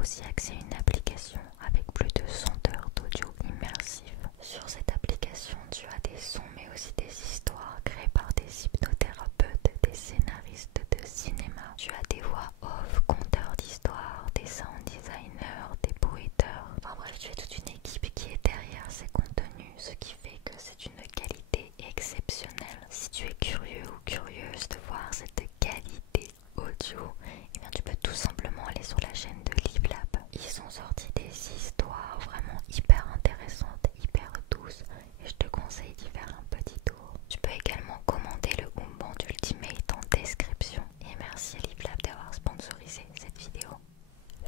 aussi accès à une application avec plus de 100 heures d'audio immersif. Sur cette application, tu as des sons mais aussi des histoires créées par des hypnothérapeutes, des scénaristes de cinéma. Tu as des voix off, conteurs d'histoires, des sound designers, des bruiteurs. Enfin bref, tu as toute une équipe qui est derrière ces contenus, ce qui fait que c'est une qualité exceptionnelle. Si tu es curieux ou curieuse de voir cette qualité audio, eh bien tu peux tout simplement aller sur la chaîne de LiveLab. Ils ont sorti des histoires vraiment hyper intéressantes, hyper douces, et je te conseille d'y faire un petit tour. Tu peux également commander le Band Ultimate en description. Et merci à LiveLab d'avoir sponsorisé cette vidéo.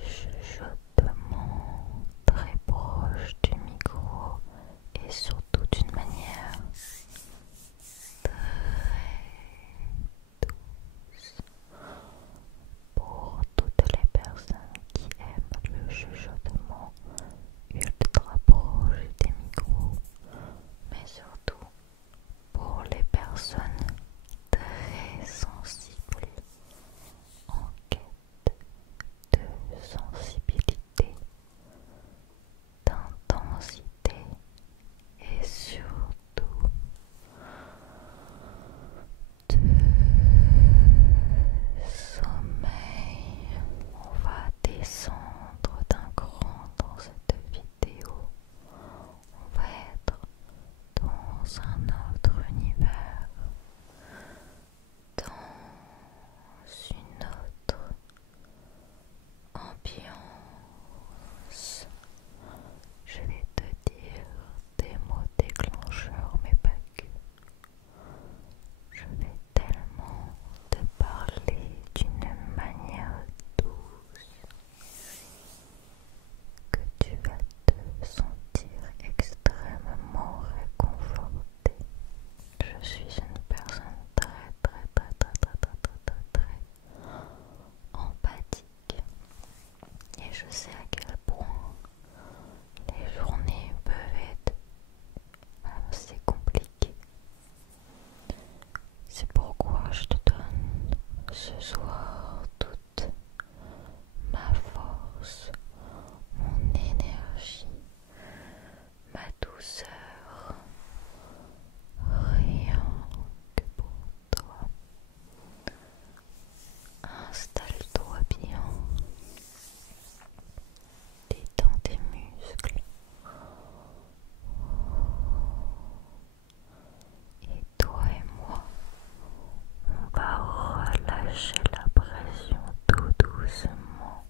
Chuchotement très proche du micro et surtout d'une manière très douce pour toutes les personnes qui aiment le chuchotement ultra proche des micros, mais surtout pour les personnes très sensibles en quête de sensibilité, d'intensité et surtout de sommeil. On va descendre d'un cran dans cette vidéo. On va être dans un autre univers, dans une autre ambiance. Je vais te dire des mots déclencheurs, mais pas que. Je vais tellement te parler d'une manière douce que tu vas te sentir extrêmement réconforté. Je suis une personne très empathique et je sais à quel point les journées peuvent être assez compliquées. C'est pourquoi je te donne ce soir toute ma force, mon énergie, ma douceur, rien que pour toi. Installe-toi bien, détends tes muscles et toi et moi, on va relâcher la pression tout doucement.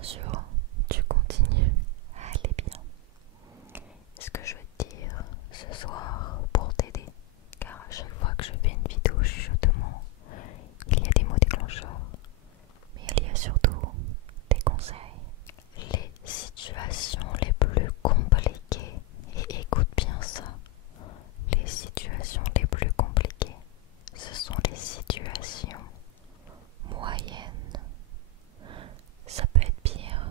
bien sûr, tu continues à aller bien. Ce que je veux te dire ce soir pour t'aider, car à chaque fois que je fais une vidéo chuchotement, il y a des mots déclencheurs, mais il y a surtout des conseils. Les situations les plus compliquées, et écoute bien ça, les situations les plus compliquées, ce sont les situations moyennes. Ça peut être pire,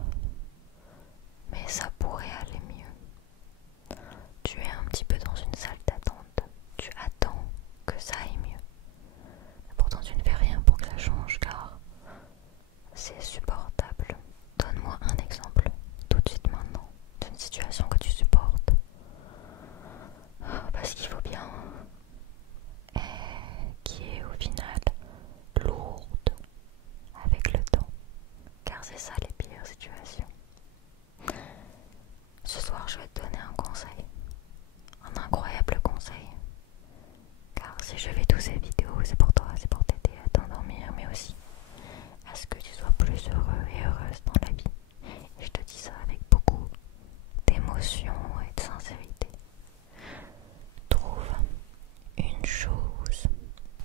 mais ça pourrait aller mieux. Tu es un petit peu dans une salle d'attente, tu attends que ça aille mieux. Mais pourtant tu ne fais rien pour que ça change car c'est supportable. Donne-moi un exemple, tout de suite maintenant, d'une situation que tu supportes. Parce qu'il faut bien, et qui est au final lourde avec le temps. Car c'est ça les pires situations. Ce soir, je vais te donner un conseil. Un incroyable conseil. Car si je fais toutes ces vidéos, c'est pour toi, c'est pour t'aider à t'endormir, mais aussi à ce que tu sois plus heureux et heureuse dans la vie. Et je te dis ça avec beaucoup d'émotion et de sincérité. Trouve une chose,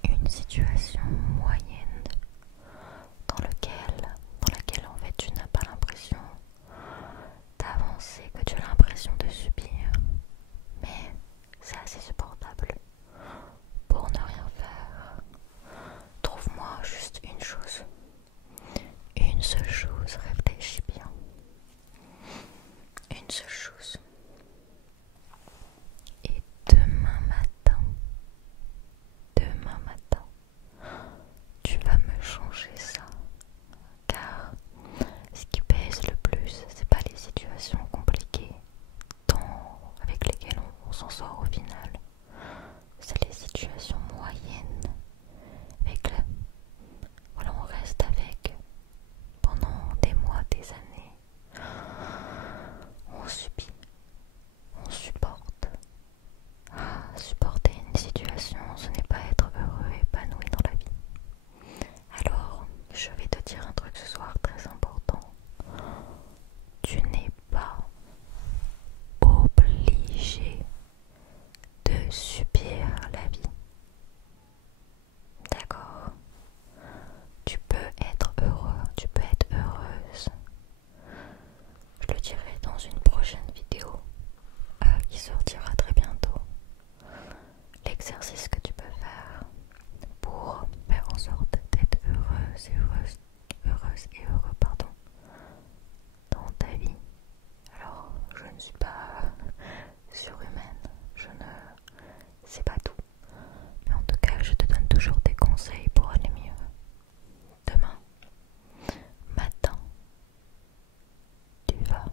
une situation moyenne dans laquelle en fait tu n'as pas l'impression d'avancer, que tu as l'impression de subir, mais c'est assez supportable pour ne rien faire. Trouve-moi juste une seule chose, réfléchis bien, une seule chose. Et demain matin, tu vas me changer ça, car ce qui pèse le plus, c'est pas les situations compliquées avec lesquelles on s'en sort au final, c'est les situations moyennes voilà, on reste avec pendant des mois, des années. On subit, on supporte. Supporter une situation, ce n'est pas être heureux et épanoui dans la vie. Alors, je vais te dire un truc ce soir très important. Tu n'es pas obligé de subir la vie. D'accord? Tu peux être heureux, tu peux être heureuse. Je le dirai dans une prochaine vidéo qui sortira très bientôt. L'exercice que tu peux faire pour faire en sorte d'être heureuse et heureux, dans ta vie. Alors, je ne suis pas surhumaine, je ne sais pas tout, mais en tout cas, je te donne toujours des conseils pour aller mieux. Demain matin, tu vas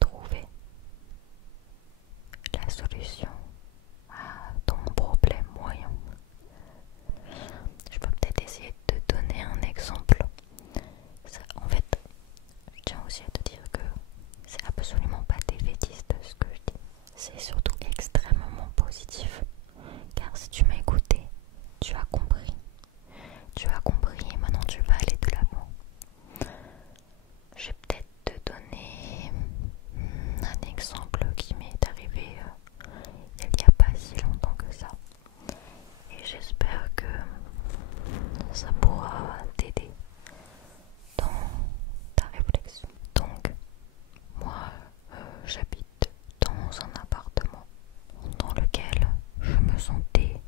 trouver la solution à ton problème moyen. Je peux peut-être essayer de te donner un exemple. En fait, je tiens aussi à te dire que c'est absolument pas défaitiste ce que je dis. C'est surtout extrêmement positif. Car si tu m'as écouté, tu as compris. Tu as compris et maintenant tu vas aller de l'avant. Je vais peut-être te donner un exemple qui m'est arrivé il n'y a pas si longtemps que ça. Et j'espère que ça pourra t'aider dans ta réflexion. Donc, moi, j'habite dans un appartement dans lequel je me sentais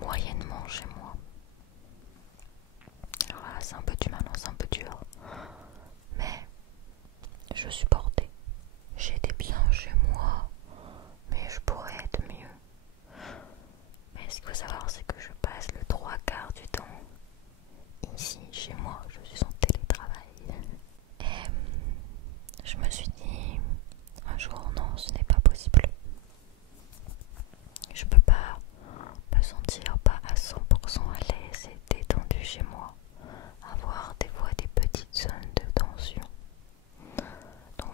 moyennement chez moi. Alors là, c'est un peu du malin, c'est un peu dur, mais je supportais. J'étais bien chez moi, mais je pourrais être mieux. Mais ce qu'il faut savoir, c'est que je passe le 3/4 du temps ici, chez moi. Je suis en télétravail. Et je me suis dit, un jour, non, ce n'est pas possible. Je peux pas me sentir pas à 100% à l'aise et détendue chez moi. Avoir des fois des petites zones de tension. Donc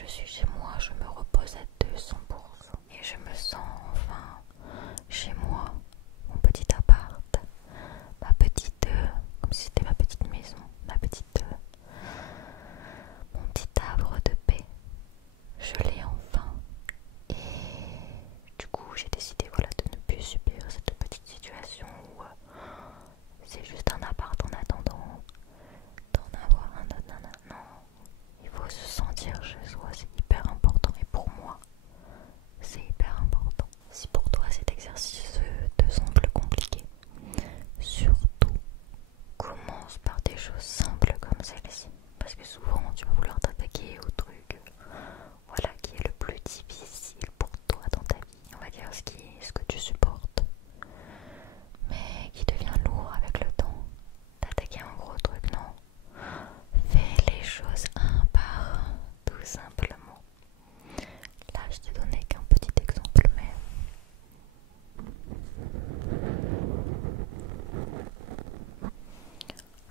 je suis chez moi, je me repose à 200% et je me sens enfin chez moi, mon petit appart, ma petite, comme si c'était ma petite maison, mon petit havre de paix. Je l'ai enfin. Et du coup, j'ai décidé voilà, de ne plus subir cette petite situation où c'est juste un appart en attendant d'en avoir un autre. Non, il faut se sentir chez soi, c'est hyper important. Et pour moi, c'est hyper important. Si pour toi cet exercice te semble compliqué, surtout commence par des choses simples comme celle-ci. Parce que souvent tu vas vouloir t'attaquer au truc voilà, qui est le plus difficile pour toi dans ta vie. On va dire ce que tu supportes. Mais qui devient lourd avec le temps. T'attaquer un gros truc, non. Fais les choses un par un, tout simplement. Là, je t'ai donné qu'un petit exemple, mais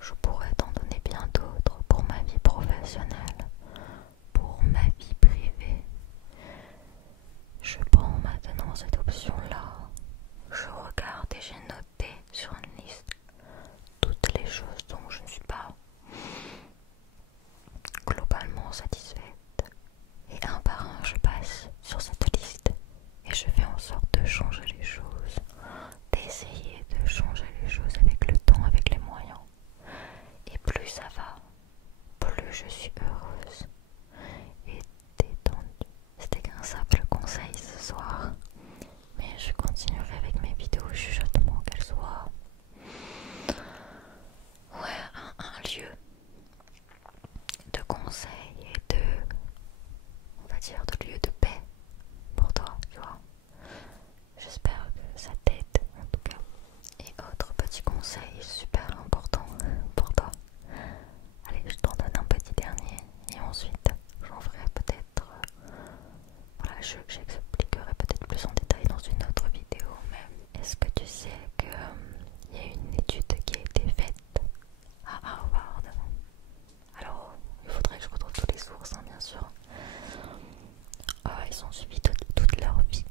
je pourrais t'en donner bien d'autres pour ma vie professionnelle, pour ma vie privée. Je prends maintenant cette option-là. Je regarde et j'ai noté sur une liste toutes les choses dont je ne suis pas globalement satisfaite. Et un par un, je passe sur cette liste et je fais en sorte de changer les choses, d'essayer de changer les choses avec le temps, avec les moyens. Et plus ça va, plus je suis heureuse et détendue. C'était qu'un simple conseil ce soir, mais je continuerai avec mes vidéos chuchotement, qu'elles soient un lieu de conseil et on va dire, de lieu de paix pour toi, tu vois. J'espère que ça t'aide en tout cas. Et autre petit conseil super important pour toi. Allez, je t'en donne un petit dernier et ensuite j'en ferai peut-être, voilà, j'expliquerai peut-être plus en détail dans une autre vidéo. Mais est-ce que tu sais que y a une étude qui a été faite à Harvard? Alors, il faudrait que je retrouve toutes les sources, hein, bien sûr. Ils ont suivi toute leur vie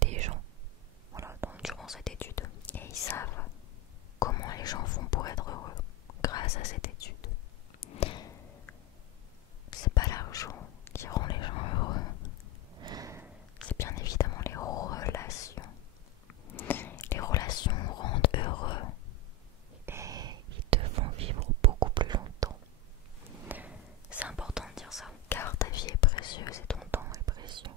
des gens, voilà, durant cette étude. Et ils savent comment les gens font pour être heureux grâce à cette étude. C'est pas l'argent qui rend les gens heureux, c'est bien évidemment les relations. Les relations rendent heureux et ils te font vivre beaucoup plus longtemps. C'est important de dire ça, car ta vie est précieuse et ton temps est précieux.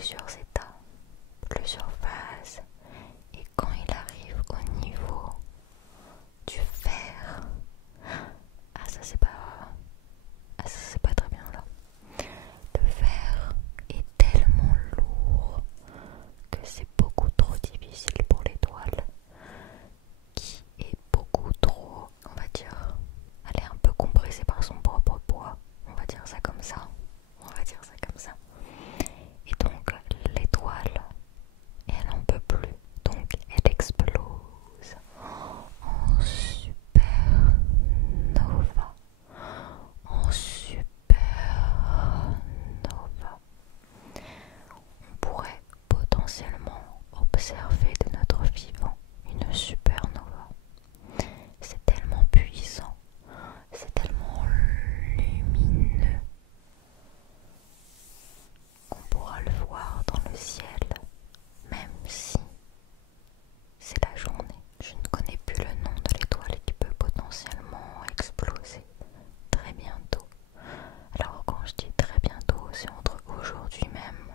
plusieurs états, plusieurs phases. Et quand il arrive au niveau du fer, ça c'est pas très bien là. Le fer est tellement lourd que c'est beaucoup trop difficile pour l'étoile, qui est beaucoup trop, on va dire, elle est un peu compressée par son propre poids. On va dire ça comme ça. Et donc l'étoile, elle en peut plus, donc elle explose en supernova. En supernova. On pourrait potentiellement observer de notre vivant une supernova. C'est tellement puissant, c'est tellement lumineux qu'on pourra le voir dans le ciel, même si c'est la journée. Je ne connais plus le nom de l'étoile qui peut potentiellement exploser très bientôt. Alors quand je dis très bientôt, c'est entre aujourd'hui même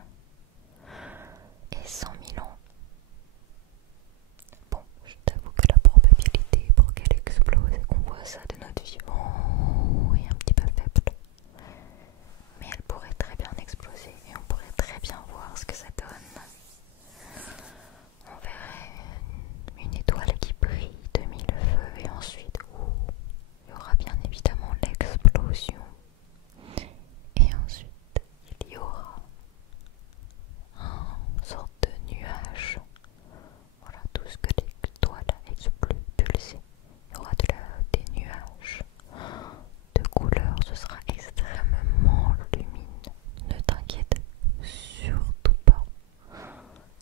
et 100 000 ans. Bon, je t'avoue que la probabilité pour qu'elle explose et qu'on voit ça de notre vivant est un petit peu faible. Mais elle pourrait très bien exploser et on pourrait très bien voir ce que ça donne. On verrait une étoile qui brille de mille feux et ensuite il y aura bien évidemment l'explosion. Et ensuite il y aura une sorte de nuage. Voilà tout ce que l'étoile a expulsé. Il y aura des nuages de couleurs, ce sera extrêmement lumineux. Ne t'inquiète surtout pas.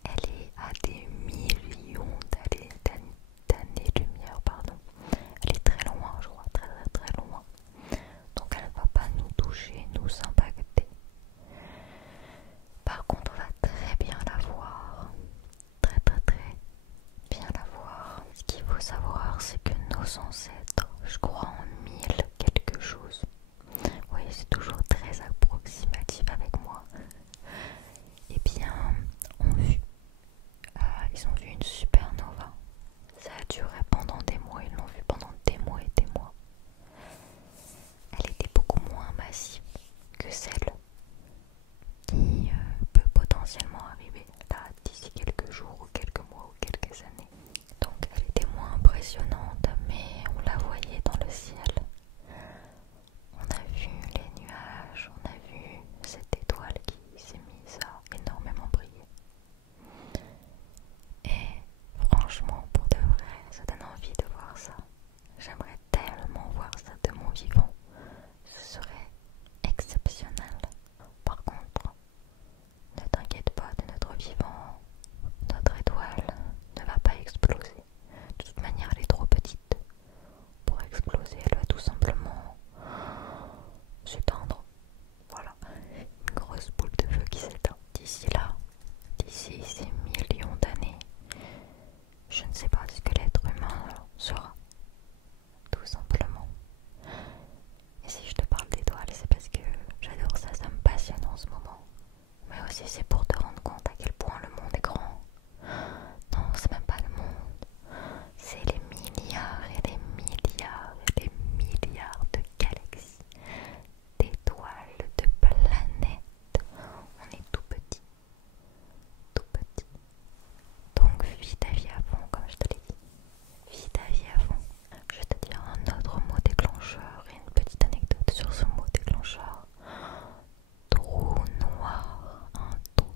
Elle est à des millions d'années-lumière, pardon. Elle est très loin, je crois, très très très loin. Donc elle ne va pas nous toucher, nous impacter. Par contre, on va très bien la voir. Très très très bien la voir. Ce qu'il faut savoir, c'est que nos ancêtres, je crois en 1000 quelque chose. Oui, c'est toujours très approximatif avec moi. Eh bien, ils ont vu une supernova. Ça a duré pendant des mois, ils l'ont vu pendant des mois et des mois. Elle était beaucoup moins massive que celle qui peut potentiellement arriver là d'ici quelques jours ou quelques mois ou quelques années. Donc elle était moins impressionnante, mais on la voyait dans le ciel. On a vu les nuages, on a vu cette étoile qui s'est mise à énormément briller. Et franchement, pour de vrai, ça donne envie de voir ça. J'aimerais tellement voir ça de mon vivant. Ce serait exceptionnel. Par contre, ne t'inquiète pas de notre vivant. Notre étoile ne va pas exploser. De toute manière, elle est trop petite pour exploser. Elle va tout simplement s'éteindre. Voilà, une grosse boule de feu qui s'éteint. D'ici là, d'ici ces millions d'années, je ne sais pas ce que l'être humain sera. Tout simplement. Et si je te parle d'étoiles, c'est parce que j'adore ça, ça me passionne en ce moment. Mais aussi c'est pour te rendre compte à quel point le monde est grand. Non, c'est même pas le monde. C'est les milliards et les milliards et les milliards de galaxies, d'étoiles, de planètes. On est tout petit. Tout petit. Donc vis ta vie à fond, comme je te l'ai dit. Vis ta vie à fond. Je vais te dire un autre mot déclencheur et une petite anecdote sur ce mot déclencheur. Trou noir, un trou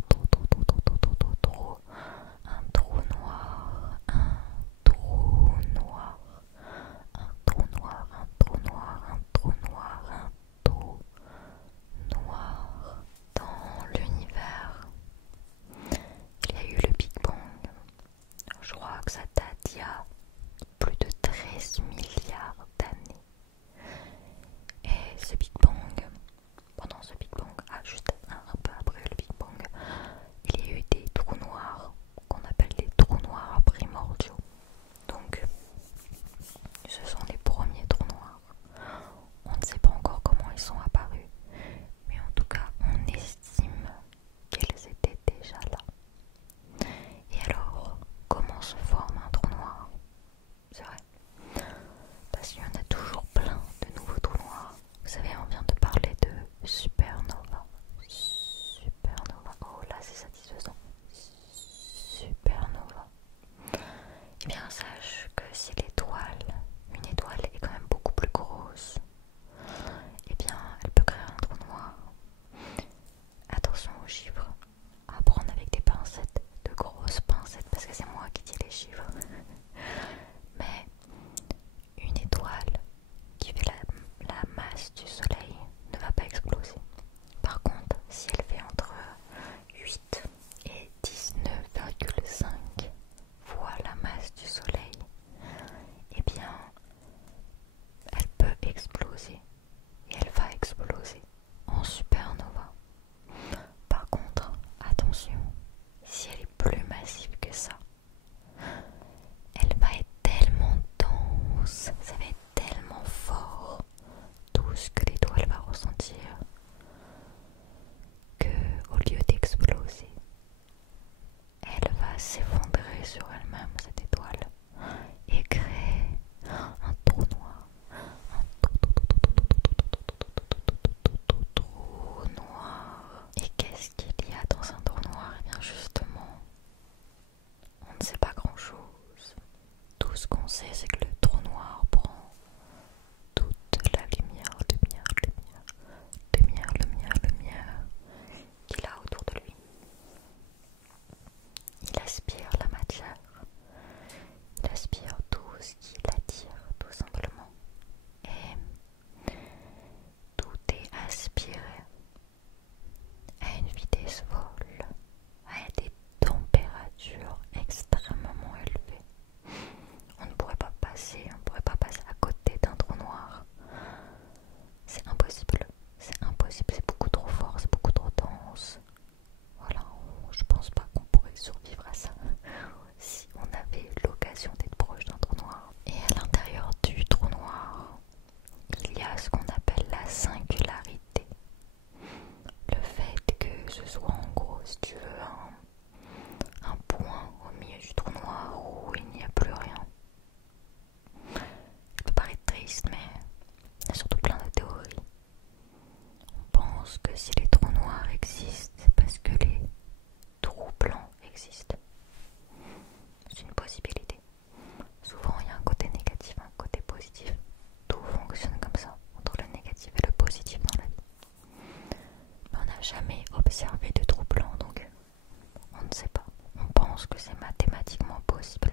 pense que c'est mathématiquement possible.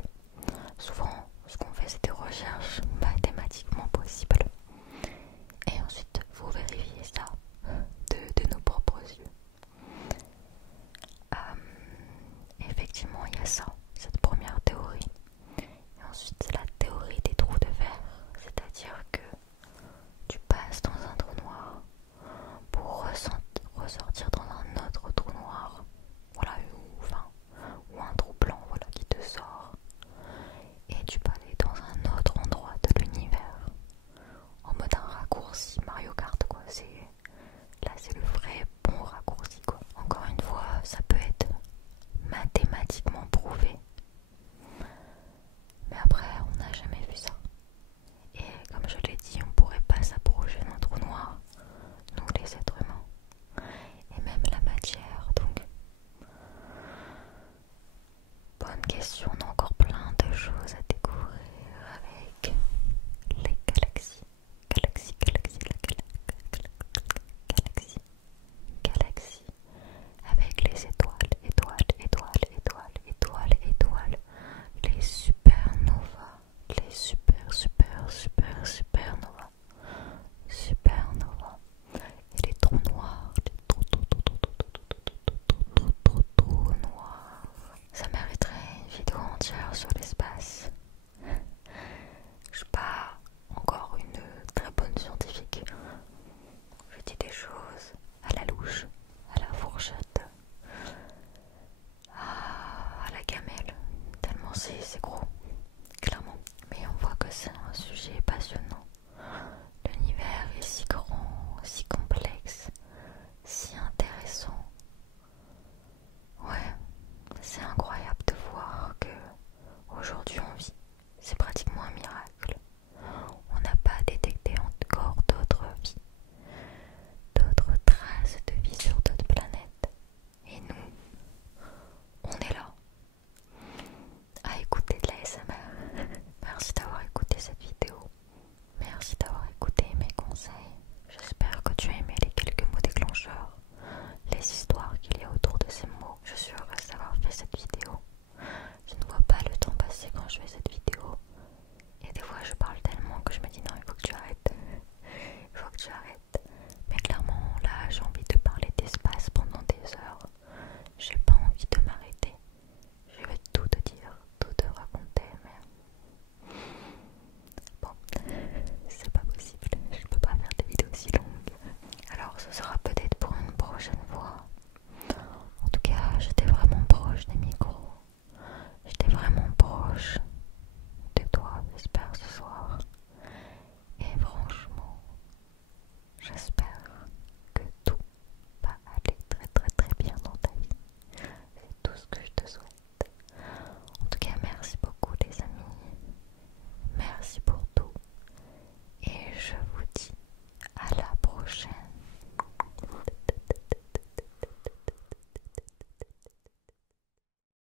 Souvent, ce qu'on fait, c'est des recherches mathématiquement possibles. Et ensuite, vous vérifiez ça de nos propres yeux. Effectivement, il y a ça, cette première théorie. Et ensuite, c'est la théorie des trous de verre. C'est-à-dire que tu passes dans un trou noir pour ressortir dans un autre trou noir. Voilà, ou un trou blanc, voilà, qui te sort. Et tu peux aller dans un autre endroit de l'univers. En mode un raccourci Mario Kart, quoi. Là, c'est le vrai bon raccourci, quoi. Encore une fois, ça peut être mathématiquement prouvé. Mais après, on n'a jamais vu ça. Et comme je l'ai dit, on pourrait pas s'approcher d'un trou noir, nous les êtres humains. Et même la matière, donc. Bonne question, on a encore plein de choses à découvrir avec les galaxies. Galaxies. Avec les étoiles, les supernovas, les supernovas, et les trous noirs, trous noirs. Ça mériterait une vidéo entière sur l'espace. Je suis pas encore une très bonne scientifique. Je dis des choses à la louche, à la fourchette, à la gamelle, tellement c'est gros, clairement. Mais on voit que c'est un sujet passionnant. L'univers est si grand, si complexe, si intéressant. Ouais, c'est un